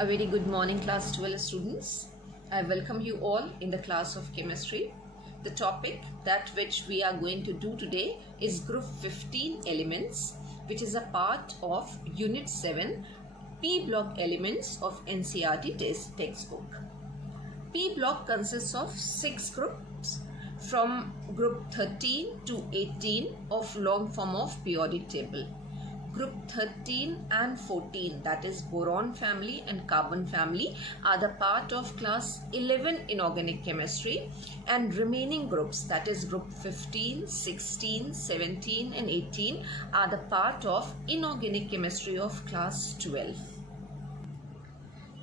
A very good morning, class 12 students. I welcome you all in the class of chemistry. The topic that which we are going to do today is group 15 elements, which is a part of unit 7 P block elements of NCERT textbook. P block consists of 6 groups from group 13 to 18 of long form of periodic table. Group 13 and 14, that is boron family and carbon family, are the part of class 11 inorganic chemistry, and remaining groups, that is group 15, 16, 17 and 18, are the part of inorganic chemistry of class 12.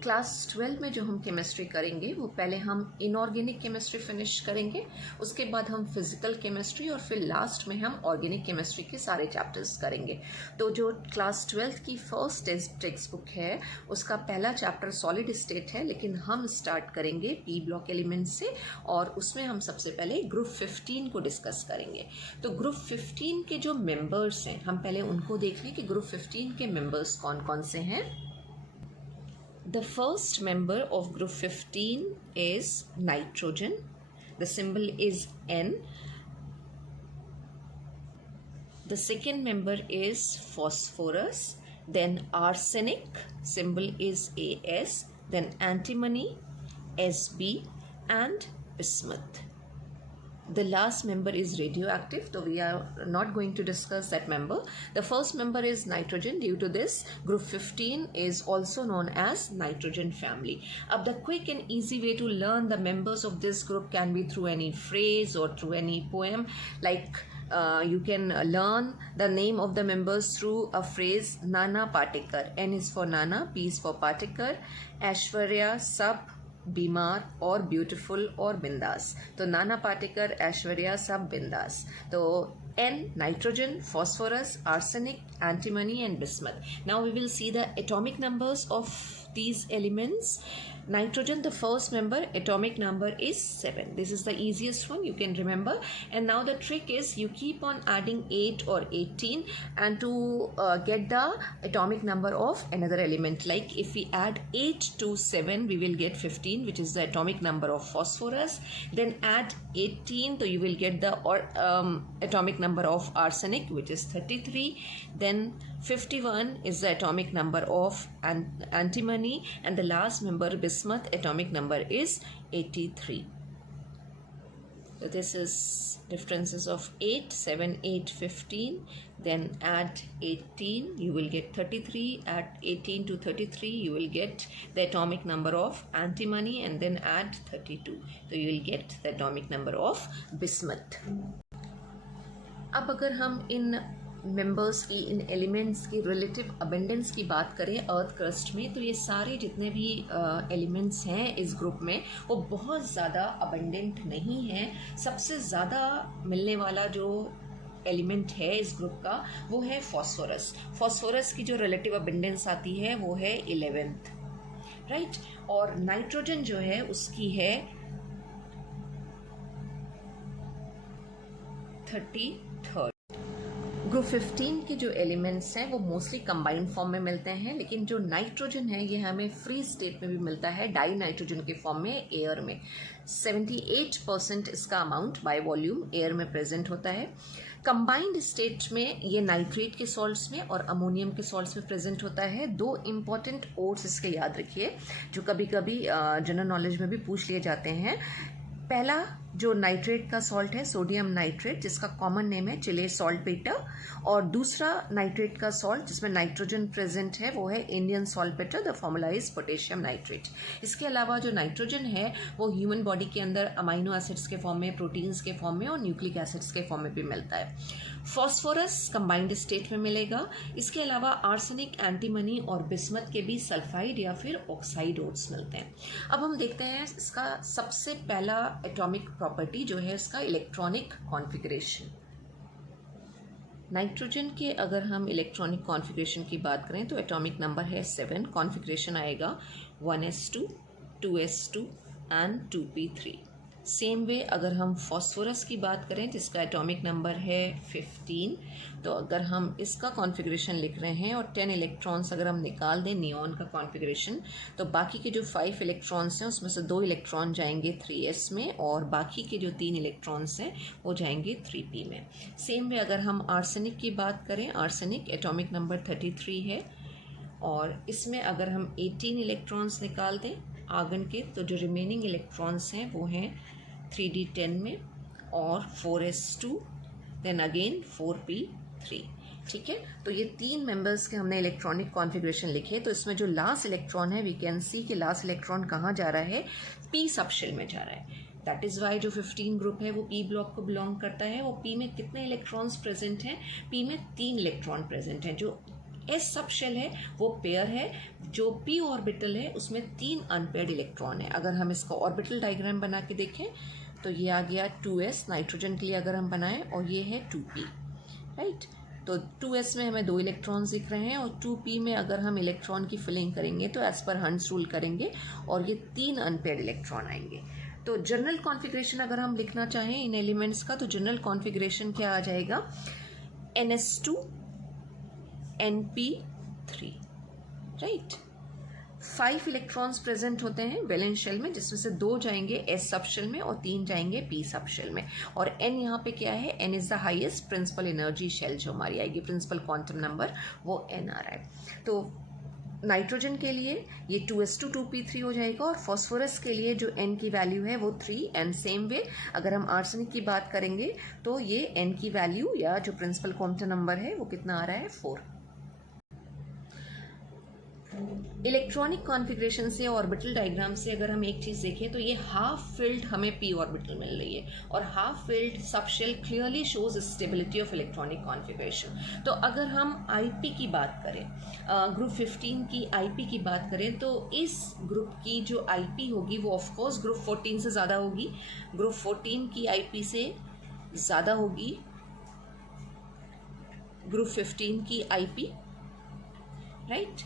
Class 12 में जो हम chemistry करेंगे वो पहले हम inorganic chemistry finish करेंगे, उसके बाद हम फिजिकल केमिस्ट्री और फिर लास्ट में हम ऑर्गेनिक केमिस्ट्री के सारे चैप्टर्स करेंगे। तो जो क्लास 12 की फर्स्ट टेक्स्ट बुक है उसका पहला चैप्टर सॉलिड स्टेट है, लेकिन हम स्टार्ट करेंगे पी ब्लॉक एलिमेंट से और उसमें हम सबसे पहले ग्रुप 15 को डिस्कस करेंगे। तो ग्रुप 15 के जो मेंबर्स हैं हम पहले उनको देख लें कि ग्रुप 15 के मेंबर्स कौन कौन से हैं। The first member of group 15 is nitrogen. The symbol is N. The second member is phosphorus. Then arsenic, symbol is AS. Then antimony, SB, and bismuth. The last member is radioactive, so we are not going to discuss that member. The first member is nitrogen. Due to this, group 15 is also known as nitrogen family. The quick and easy way to learn the members of this group can be through any phrase or through any poem. Like you can learn the name of the members through a phrase Nana Patekar. N is for Nana, P is for Patekar, Aishwarya, Sab, बीमार और beautiful और बिंदास। तो नाना पाटेकर, ऐश्वर्या, सब बिंदास। तो N, nitrogen, phosphorus, arsenic, antimony and bismuth. Now we will see the atomic numbers of these elements. Nitrogen, the first member, atomic number is 7. This is the easiest one you can remember. And now the trick is you keep on adding 8 or 18 and to get the atomic number of another element. Like if we add 8 to 7, we will get 15, which is the atomic number of phosphorus. Then add 18, so you will get the atomic number of arsenic, which is 33. Then 51 is the atomic number of antimony, and the last member bismuth, atomic number is 83. So this is differences of 8, 7, 8, 15. Then add 18, you will get 33. Add 18 to 33, you will get the atomic number of antimony, and then add 32. So you will get the atomic number of bismuth. अब अगर हम इन members की, इन elements की relative abundance की बात करें earth crust में, तो ये सारे जितने भी एलिमेंट्स हैं इस ग्रुप में वो बहुत ज़्यादा अबेंडेंट नहीं हैं। सबसे ज़्यादा मिलने वाला जो एलिमेंट है इस ग्रुप का वो है फॉस्फोरस। फॉस्फोरस की जो रिलेटिव अबेंडेंस आती है वो है 11th, राइट। और नाइट्रोजन जो है उसकी है 33rd। ग्रुप 15 के जो एलिमेंट्स हैं वो मोस्टली कंबाइंड फॉर्म में मिलते हैं, लेकिन जो नाइट्रोजन है ये हमें फ्री स्टेट में भी मिलता है, डाई नाइट्रोजन के फॉर्म में एयर में। 78% इसका अमाउंट बाय वॉल्यूम एयर में प्रेजेंट होता है। कंबाइंड स्टेट में ये नाइट्रेट के सॉल्ट्स में और अमोनियम के सॉल्ट्स में प्रेजेंट होता है। 2 इंपॉर्टेंट ओर्स इसके याद रखिए जो कभी कभी जनरल नॉलेज में भी पूछ लिए जाते हैं। पहला जो नाइट्रेट का सॉल्ट है सोडियम नाइट्रेट, जिसका कॉमन नेम है चिले सॉल्ट पेटर, और दूसरा नाइट्रेट का सॉल्ट जिसमें नाइट्रोजन प्रेजेंट है वो है Indian saltpetre, the formula is potassium nitrate. इसके अलावा जो नाइट्रोजन है वो ह्यूमन बॉडी के अंदर अमाइनो एसिड्स के फॉर्म में, प्रोटीन्स के फॉर्म में और न्यूक्लिक एसिड्स के फॉर्म में भी मिलता है। फॉस्फोरस कंबाइंड स्टेट में मिलेगा। इसके अलावा आर्सेनिक, एंटीमनी और बिस्मथ के भी सल्फाइड या फिर ऑक्साइड ओट्स मिलते हैं। अब हम देखते हैं इसका सबसे पहला एटॉमिक प्रॉपर्टी जो है इसका इलेक्ट्रॉनिक कॉन्फ़िगरेशन। नाइट्रोजन के अगर हम इलेक्ट्रॉनिक कॉन्फ़िगरेशन की बात करें तो एटॉमिक नंबर है 7, कॉन्फ़िगरेशन आएगा 1s2, 2s2 and 2p3। Same way अगर हम फॉस्फोरस की बात करें जिसका एटॉमिक नंबर है 15, तो अगर हम इसका कॉन्फ़िगरेशन लिख रहे हैं और 10 इलेक्ट्रॉन्स अगर हम निकाल दें नियॉन का कॉन्फ़िगरेशन, तो बाकी के जो 5 इलेक्ट्रॉन्स हैं उसमें से 2 इलेक्ट्रॉन जाएंगे 3s में और बाकी के जो 3 इलेक्ट्रॉन्स हैं वो जाएंगे 3p में। सेम वे अगर हम आर्सेनिक की बात करें, आर्सेनिक एटॉमिक नंबर 33 है और इसमें अगर हम 18 इलेक्ट्रॉन्स निकाल दें आर्गन के, तो जो रिमेनिंग इलेक्ट्रॉन्स हैं वो हैं 3d10 में और 4s2 देन अगेन 4p3। ठीक है, तो ये 3 मेंबर्स के हमने इलेक्ट्रॉनिक कॉन्फ़िगरेशन लिखे। तो इसमें जो लास्ट इलेक्ट्रॉन है वी कैन सी कि लास्ट इलेक्ट्रॉन कहाँ जा रहा है, p सबशेल में जा रहा है। दैट इज़ वाई जो 15 ग्रुप है वो p ब्लॉक को बिलोंग करता है। वो p में कितने इलेक्ट्रॉन्स प्रेजेंट हैं, p में 3 इलेक्ट्रॉन प्रेजेंट हैं। जो s सबशेल है वो पेयर है, जो p ऑर्बिटल है उसमें 3 अनपेयर्ड इलेक्ट्रॉन है। अगर हम इसका ऑर्बिटल डायग्राम बना के देखें तो ये आ गया 2s नाइट्रोजन के लिए अगर हम बनाएं और ये है 2p, राइट। तो 2s में हमें 2 इलेक्ट्रॉन्स दिख रहे हैं और 2p में अगर हम इलेक्ट्रॉन की फिलिंग करेंगे तो एज पर हंस रूल करेंगे और ये 3 अनपेयर्ड इलेक्ट्रॉन आएंगे। तो जनरल कॉन्फ़िगरेशन अगर हम लिखना चाहें इन एलिमेंट्स का, तो जनरल कॉन्फ़िगरेशन क्या आ जाएगा, ns2 np3, right. 5 electrons present होते हैं वैलेंस शेल में, जिसमें से 2 जाएंगे s सबशेल में और 3 जाएंगे p सबशेल में। और n यहाँ पे क्या है, n is the highest principal energy shell जो हमारी आएगी, प्रिंसिपल क्वांटम नंबर वो n आ रहा है। तो नाइट्रोजन के लिए ये 2s2 2p3 हो जाएगा और फॉस्फोरस के लिए जो n की वैल्यू है वो 3। एंड सेम वे अगर हम आर्सेनिक की बात करेंगे तो ये n की वैल्यू या जो प्रिंसिपल क्वांटम नंबर है वो कितना आ रहा है, 4। इलेक्ट्रॉनिक कॉन्फ़िगरेशन से ऑर्बिटल डायग्राम से अगर हम एक चीज़ देखें तो ये हाफ फिल्ड हमें p ऑर्बिटल मिल रही है और half filled subshell clearly shows stability of electronic configuration. तो अगर हम ip की बात करें, ग्रुप 15 की ip की बात करें, तो इस ग्रुप की जो ip होगी वो ऑफकोर्स ग्रुप 14 से ज़्यादा होगी, ग्रुप 14 की ip से ज़्यादा होगी ग्रुप 15 की ip, राइट।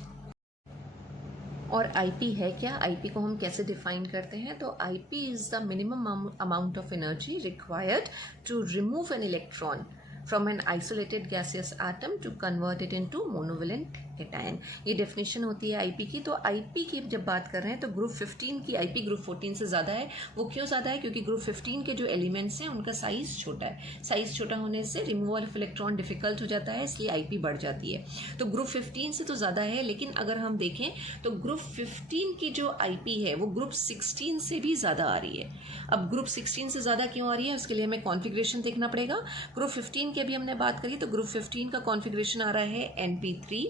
और IP है क्या, IP को हम कैसे डिफाइन करते हैं, तो IP is the minimum amount of energy required to remove an electron from an isolated gaseous atom to convert it into monovalent cation। ये डेफिनेशन होती है IP की। तो IP की जब बात कर रहे हैं तो ग्रुप 15 की IP ग्रुप 14 से ज़्यादा है। वो क्यों ज़्यादा है, क्योंकि ग्रुप 15 के जो एलिमेंट्स हैं उनका साइज़ छोटा है। साइज़ छोटा होने से रिमूवल ऑफ इलेक्ट्रॉन डिफिकल्ट हो जाता है, इसलिए IP बढ़ जाती है। तो ग्रुप 15 से तो ज़्यादा है, लेकिन अगर हम देखें तो ग्रुप 15 की जो IP है वो ग्रुप 16 से भी ज़्यादा आ रही है। अब ग्रुप 16 से ज़्यादा क्यों आ रही है, उसके लिए हमें कॉन्फ़िगरेशन देखना पड़ेगा। ग्रुप 15 की अभी हमने बात करी तो ग्रुप 15 का कॉन्फ़िगरेशन आ रहा है np3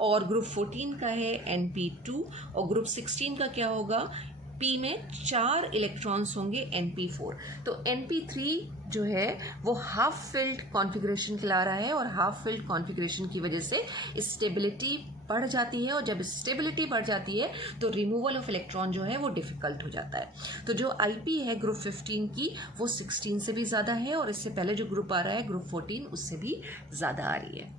और ग्रुप 14 का है np2 और ग्रुप 16 का क्या होगा, p में 4 इलेक्ट्रॉन्स होंगे np4। तो np3 जो है वो हाफ फिल्ड कॉन्फ़िगरेशन खिला रहा है और हाफ फिल्ड कॉन्फ़िगरेशन की वजह से स्टेबिलिटी बढ़ जाती है और जब स्टेबिलिटी बढ़ जाती है तो रिमूवल ऑफ इलेक्ट्रॉन जो है वो डिफ़िकल्ट हो जाता है। तो जो IP है ग्रुप 15 की वो 16 से भी ज़्यादा है और इससे पहले जो ग्रुप आ रहा है ग्रुप 14 उससे भी ज़्यादा आ रही है।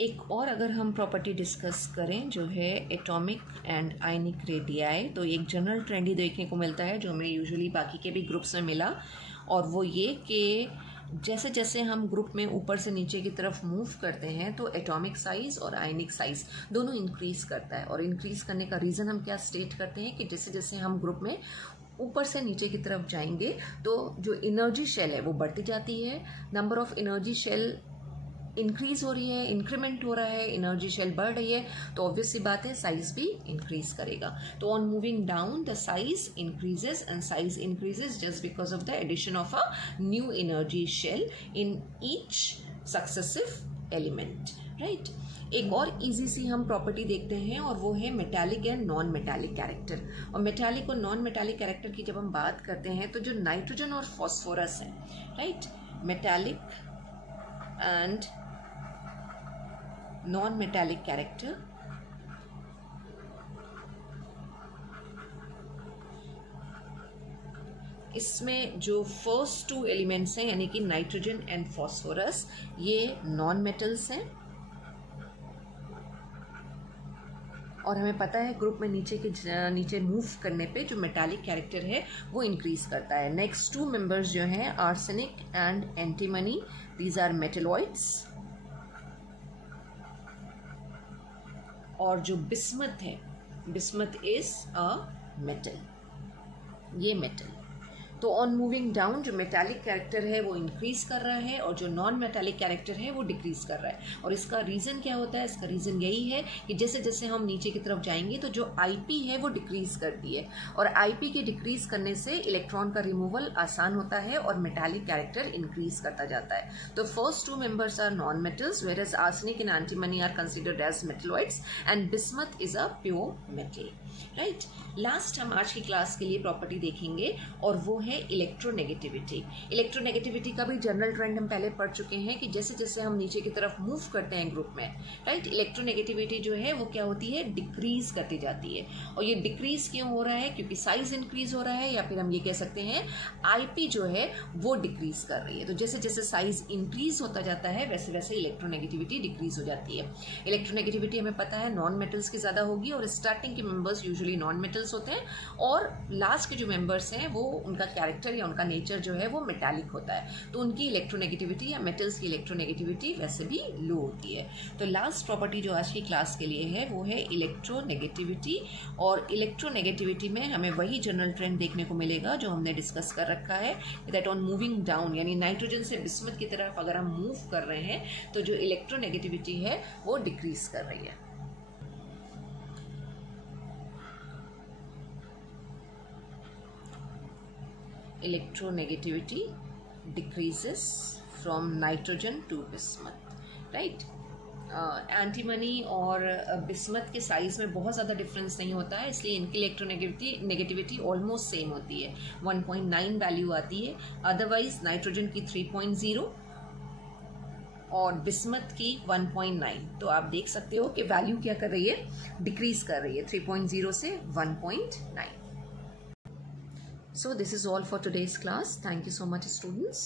एक और अगर हम प्रॉपर्टी डिस्कस करें जो है एटॉमिक एंड आयनिक रेडियाई, तो एक जनरल ट्रेंड ही देखने को मिलता है जो हमें यूजुअली बाकी के भी ग्रुप्स में मिला, और वो ये कि जैसे जैसे हम ग्रुप में ऊपर से नीचे की तरफ मूव करते हैं तो एटॉमिक साइज़ और आयनिक साइज़ दोनों इंक्रीज़ करता है। और इंक्रीज़ करने का रीज़न हम क्या स्टेट करते हैं कि जैसे जैसे हम ग्रुप में ऊपर से नीचे की तरफ जाएंगे तो जो एनर्जी शेल है वो बढ़ती जाती है, number of energy shell increase हो रही है, इंक्रीमेंट हो रहा है, एनर्जी शेल बढ़ रही है, तो ऑब्वियस सी बात है साइज भी इंक्रीज करेगा। तो on moving down the size increases and size increases just because of the addition of a new energy shell in each successive element, right. एक और इजी सी हम प्रॉपर्टी देखते हैं और वो है metallic and non metallic character. और metallic और नॉन मेटालिक कैरेक्टर की जब हम बात करते हैं तो जो नाइट्रोजन और फॉस्फोरस है, right, metallic and non metallic character, इसमें जो फर्स्ट 2 एलिमेंट्स हैं यानी कि नाइट्रोजन एंड फॉस्फोरस ये नॉन मेटल्स हैं और हमें पता है ग्रुप में नीचे मूव करने पे जो मेटालिक कैरेक्टर है वो इंक्रीज करता है। नेक्स्ट 2 मेंबर्स जो हैं arsenic and antimony, these are metalloids. और जो बिस्मथ है, बिस्मथ इज अ मेटल, ये मेटल। तो ऑन मूविंग डाउन जो मेटालिक कैरेक्टर है वो इंक्रीज कर रहा है और जो नॉन मेटालिक कैरेक्टर है वो डिक्रीज कर रहा है। और इसका रीज़न क्या होता है? इसका रीज़न यही है कि जैसे जैसे हम नीचे की तरफ जाएंगे तो जो आईपी है वो डिक्रीज करती है, और आईपी के डिक्रीज करने से इलेक्ट्रॉन का रिमूवल आसान होता है और मेटालिक कैरेक्टर इंक्रीज करता जाता है। तो first 2 members are non metals, whereas arsenic and antimony are considered as metalloids and bismuth is a pure metal, right. Last हम आज की क्लास के लिए प्रॉपर्टी देखेंगे और वो है इलेक्ट्रोनेगेटिविटी। इलेक्ट्रोनेगेटिविटी का भी जनरल ट्रेंड हम पहले पढ़ चुके हैं कि जैसे जैसे हम नीचे की तरफ मूव करते हैं ग्रुप में, राइट, इलेक्ट्रोनेगेटिविटी जो है वो क्या होती है? डिक्रीज करती जाती है। और ये डिक्रीज क्यों हो रहा है? क्योंकि साइज इंक्रीज हो रहा है, या फिर हम ये कह सकते हैं आईपी जो है वो डिक्रीज कर रही है। तो जैसे जैसे साइज इंक्रीज होता जाता है वैसे वैसे इलेक्ट्रोनेगेटिविटी डिक्रीज हो जाती है। इलेक्ट्रोनेगेटिविटी हमें पता है नॉन मेटल्स की ज़्यादा होगी, और स्टार्टिंग के मेंबर्स यूजुअली नॉन मेटल्स होते हैं, और लास्ट के जो मेंबर्स हैं वो उनका कैरेक्टर या उनका नेचर जो है वो मेटालिक होता है, तो उनकी इलेक्ट्रोनेगेटिविटी या मेटल्स की इलेक्ट्रोनेगेटिविटी वैसे भी लो होती है। तो लास्ट प्रॉपर्टी जो आज की क्लास के लिए है वो है इलेक्ट्रोनेगेटिविटी। और इलेक्ट्रोनेगेटिविटी में हमें वही जनरल ट्रेंड देखने को मिलेगा जो हमने डिस्कस कर रखा है, दैट ऑन मूविंग डाउन, यानी नाइट्रोजन से बिस्मथ की तरफ अगर हम मूव कर रहे हैं तो जो इलेक्ट्रोनेगेटिविटी है वो डिक्रीज कर रही है। Electronegativity decreases from nitrogen to bismuth, right? Antimony और बिस्मथ के साइज में बहुत ज़्यादा डिफरेंस नहीं होता है, इसलिए इनकी इलेक्ट्रोनेगेटिविटी ऑलमोस्ट सेम होती है, 1.9 वैल्यू आती है। अदरवाइज नाइट्रोजन की 3.0 और बिस्मथ की 1.9। तो आप देख सकते हो कि वैल्यू क्या कर रही है? डिक्रीज कर रही है 3.0 से 1.9। So this is all for today's class. Thank you so much, students.